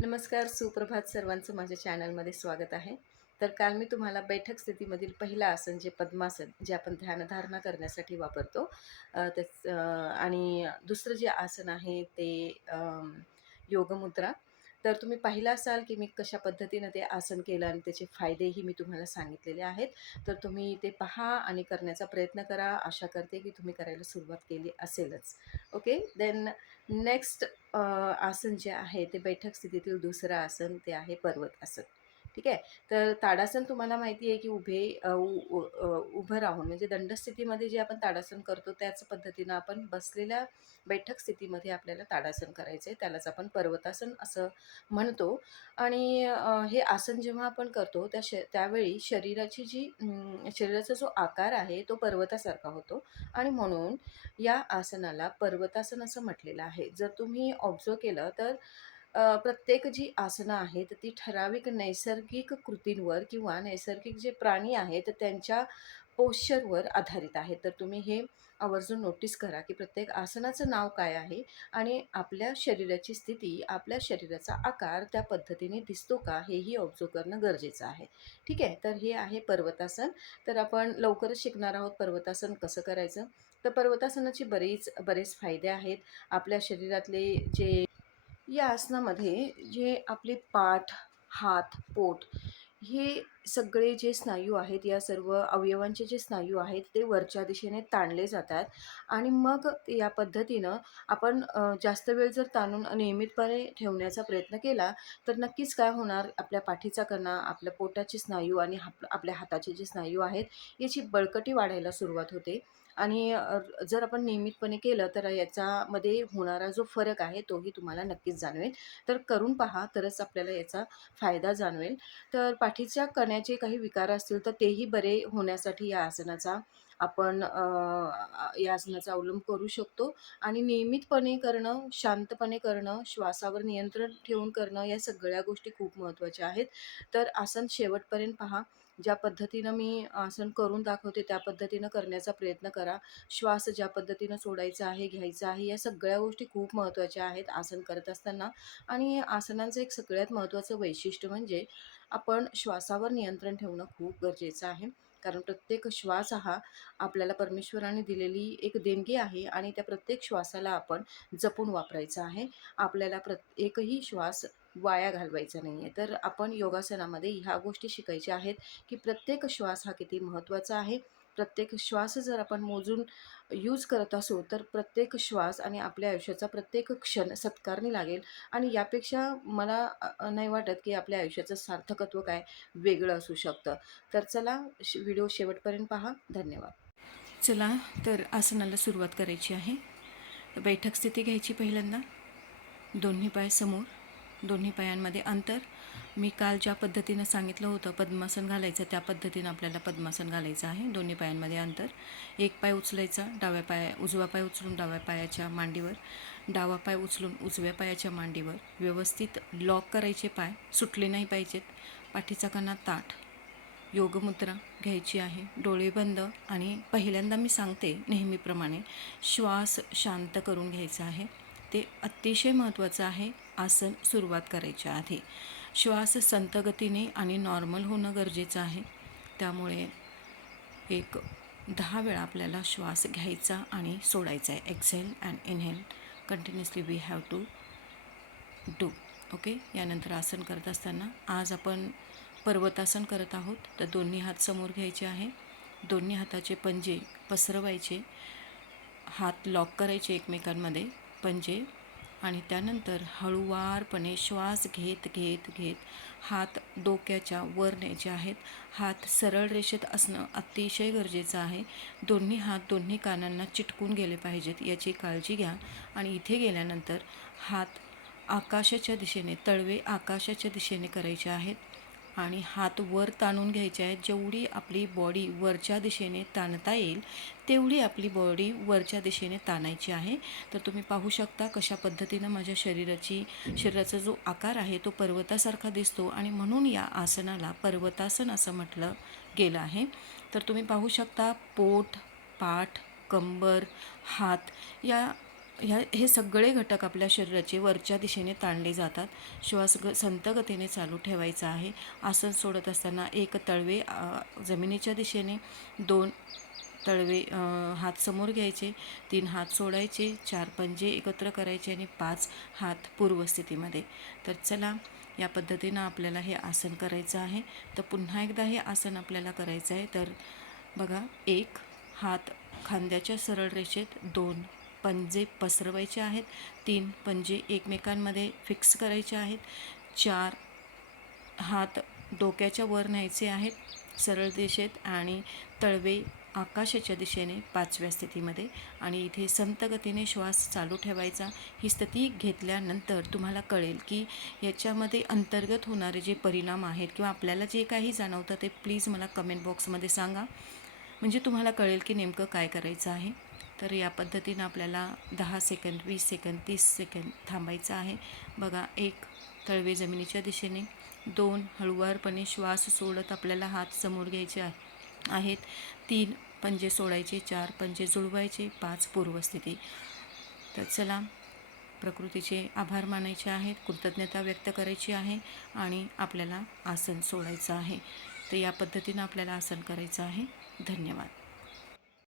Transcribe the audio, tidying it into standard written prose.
नमस्कार, सुप्रभात सर्वांचं माझ्या चॅनलमध्ये स्वागत आहे. तर काल मी तुम्हाला बैठक स्थितीमधील पहिलं आसन जे पद्मासन जे आपण ध्यानधारणा करण्यासाठी वापरतो आणि दुसरं जे आसन आहे ते योगमुद्रा. तर तुम्ही पाहिलं असाल की मी कशा पद्धतीनं ते आसन केलं आणि त्याचे फायदेही मी तुम्हाला सांगितलेले आहेत. तर तुम्ही ते पहा आणि करण्याचा प्रयत्न करा. आशा करते की तुम्ही करायला सुरुवात केली असेलच. ओके. देन नेक्स्ट आसन जे आहे ते बैठक स्थितीतील दुसरं आसन ते आहे पर्वत आसन. ठीक आहे. तर ताडासन तुम्हाला माहिती आहे की उभं राहून म्हणजे दंडस्थितीमध्ये जे आपण ताडासन करतो त्याच पद्धतीनं आपण बसलेल्या बैठक स्थितीमध्ये आपल्याला ताडासन करायचं आहे. त्यालाच आपण पर्वतासन असं म्हणतो. आणि हे आसन जेव्हा आपण करतो त्यावेळी शरीराचा जो आकार आहे तो पर्वतासारखा होतो आणि म्हणून या आसनाला पर्वतासन असं म्हटलेलं आहे. जर तुम्ही ऑब्झर्व्ह केलं तर प्रत्येक जी आसनं आहेत ती ठराविक नैसर्गिक कृतींवर किंवा नैसर्गिक जे प्राणी आहेत त्यांच्या पोश्चरवर आधारित आहेत. तर तुम्ही हे आवर्जून नोटीस करा की प्रत्येक आसनाचं नाव काय आहे आणि आपल्या शरीराची स्थिती, आपल्या शरीराचा आकार त्या पद्धतीने दिसतो का हेही ऑब्झर्व्ह करणं गरजेचं आहे. ठीक आहे. तर हे आहे पर्वतासन. तर आपण लवकरच शिकणार आहोत पर्वतासन कसं करायचं. तर पर्वतासनाचे बरेच फायदे आहेत. आपल्या शरीरातले या आसनामध्ये जे आपले पाठ, हात, पोट हे सगळे जे स्नायू आहेत, या सर्व अवयवांचे जे स्नायू आहेत, ते वरच्या दिशेने ताणले जातात आणि मग या पद्धतीनं आपण जास्त वेळ जर ताणून नियमितपणे ठेवण्याचा प्रयत्न केला, तर नक्कीच काय होणार, आपल्या पाठीचा कणा, आपल्या पोटाचे स्नायू आणि आपल्या हाताचे जे स्नायू आहेत, याची बळकटी वाढायला सुरुवात होते. आणि जर आपण नियमितपणे केलं तर याच्यामध्ये होणारा जो फरक आहे तोही तुम्हाला नक्कीच जाणवेल. तर करून पहा, तरच आपल्याला याचा फायदा जाणवेल. तर पाठीच्या कण्याचे काही विकार असतील तर तेही बरे होण्यासाठी या आसनाचा अवलंब करू शकतो आणि नियमितपणे करणं, शांतपणे करणं, श्वासावर नियंत्रण ठेवून करणं, या सगळ्या गोष्टी खूप महत्त्वाच्या आहेत. तर आसन शेवटपर्यंत पहा. ज्या पद्धतीनं मी आसन करून दाखवते त्या पद्धतीनं करण्याचा प्रयत्न करा. श्वास ज्या पद्धतीनं सोडायचा आहे, घ्यायचा आहे, या सगळ्या गोष्टी खूप महत्त्वाच्या आहेत आसन करत असताना. आणि आसनांचं एक सगळ्यात महत्त्वाचं वैशिष्ट्य म्हणजे आपण श्वासावर नियंत्रण ठेवणं खूप गरजेचं आहे. कारण प्रत्येक श्वास हा आपल्याला परमेश्वराने दिलेली एक देणगी आहे आणि त्या प्रत्येक श्वासाला आपण जपून वापरायचा आहे. आपल्याला एकही श्वास वाया घालवायचा नाही आहे. तर आपण योगासनामध्ये ह्या गोष्टी शिकायच्या आहेत की प्रत्येक श्वास हा किती महत्त्वाचा आहे. प्रत्येक श्वास जर आपण मोजून यूज करत असू तर प्रत्येक श्वास आणि आपल्या आयुष्याचा प्रत्येक क्षण सत्कारणी लागेल आणि यापेक्षा मला नाही वाटत की आपल्या आयुष्याचं सार्थकत्व काय वेगळं असू शकतं. तर चला व्हिडिओ शेवटपर्यंत पहा. धन्यवाद. चला, तर आसनाला सुरुवात करायची आहे. बैठक स्थिती घ्यायची. पहिल्यांदा दोन्ही पाय समोर, दोन्ही पायांमध्ये अंतर. मी काल ज्या पद्धतीनं सांगितलं होतं पद्मासन घालायचं त्या पद्धतीनं आपल्याला पद्मासन घालायचं आहे. दोन्ही पायांमध्ये अंतर. एक पाय उचलायचा, उजवा पाय उचलून डाव्या पायाच्या मांडीवर, डावा पाय उचलून उजव्या पायाच्या मांडीवर व्यवस्थित लॉक करायचे. पाय सुटले नाही पाहिजेत. पाठीचा कणा ताठ. योगमुद्रा घ्यायची आहे. डोळे बंद आणि पहिल्यांदा मी सांगते नेहमीप्रमाणे श्वास शांत करून घ्यायचा आहे. ते अतिशय महत्त्वाचं आहे. आसन सुरुवात करायच्या आधी श्वास संत गतीने आणि नॉर्मल होणं गरजेचं आहे. त्यामुळे एक 10 वेळा आपल्याला श्वास घ्यायचा आणि सोडायचा आहे. Exhale and inhale continuously we have to do. Okay. यानंतर आसन करत असताना आज आपण पर्वतासन करत आहोत. तर दोन्ही हात समोर घ्यायचे आहे. दोन्ही हाताचे पंजे पसरवायचे, हात लॉक करायचे एकमेकांमध्ये, पंजे, आणि त्यानंतर हळूवारपणे श्वास घेत घेत घेत हात डोक्याच्या वर न्यायचे आहेत. हात सरळ रेषेत असणं अतिशय गरजेचं आहे. दोन्ही हात दोन्ही कानांना चिटकून गेले पाहिजेत याची काळजी घ्या. आणि इथे गेल्यानंतर हात आकाशाच्या दिशेने, तळवे आकाशाच्या दिशेने करायचे आहेत आणि हात वर ताणून घ्यायचे आहेत. जेवढी आपली बॉडी वरच्या दिशेने ताणता येईल तेवढी आपली बॉडी वरच्या दिशेने ताणायची आहे. तर तुम्ही पाहू शकता कशा पद्धतीनं माझ्या शरीराचा जो आकार आहे तो पर्वतासारखा दिसतो आणि म्हणून या आसनाला पर्वतासन असं म्हटलं गेलं आहे. तर तुम्ही पाहू शकता पोट, पाठ, कंबर, हात या हे सगळे घटक आपल्या शरीराचे वरच्या दिशेने ताणले जातात. श्वास संथ गतीने चालू ठेवायचा आहे. आसन सोडत असताना 1 तळवे जमिनीच्या दिशेने, 2 तळवे हात समोर घ्यायचे, 3 हात सोडायचे, 4 पंजे एकत्र करायचे आणि 5 हात पूर्वस्थितीमध्ये. तर चला, या पद्धतीनं आपल्याला हे आसन करायचं आहे. तर पुन्हा एकदा हे आसन आपल्याला करायचं आहे. तर बघा, 1 हात खांद्याच्या सरळ रेषेत, 2 पंजे पसरवायचे आहेत, 3 पंजे एकमेकांमध्ये फिक्स करायचे आहेत, 4 हात डोक्याच्या वर न्यायचे आहेत सरळ दिशेत आणि तळवे आकाशाच्या दिशेने 5व्या स्थितीमध्ये. आणि इथे संथ गतीने श्वास चालू ठेवायचा. ही स्थिती घेतल्यानंतर तुम्हाला कळेल की याच्यामध्ये अंतर्गत होणारे जे परिणाम आहेत किंवा आपल्याला जे काही जाणवतं ते प्लीज मला कमेंट बॉक्समध्ये सांगा, म्हणजे तुम्हाला कळेल की नेमकं काय करायचं आहे. तर या पद्धतीनं आपल्याला 10 सेकंद, 20 सेकंद, 30 सेकंद थांबायचं आहे. बघा, 1 तळवे जमिनीच्या दिशेने, 2 हळुवारपणे श्वास सोडत आपल्याला हात समोर घ्यायचे आहेत, 3 पंजे सोडायचे, 4 पंजे जुळवायचे, 5 पूर्वस्थिती. तर चला, प्रकृतीचे आभार मानायचे आहेत, कृतज्ञता व्यक्त करायची आहे आणि आपल्याला आसन सोडायचं आहे. तर या पद्धतीनं आपल्याला आसन करायचं आहे. धन्यवाद.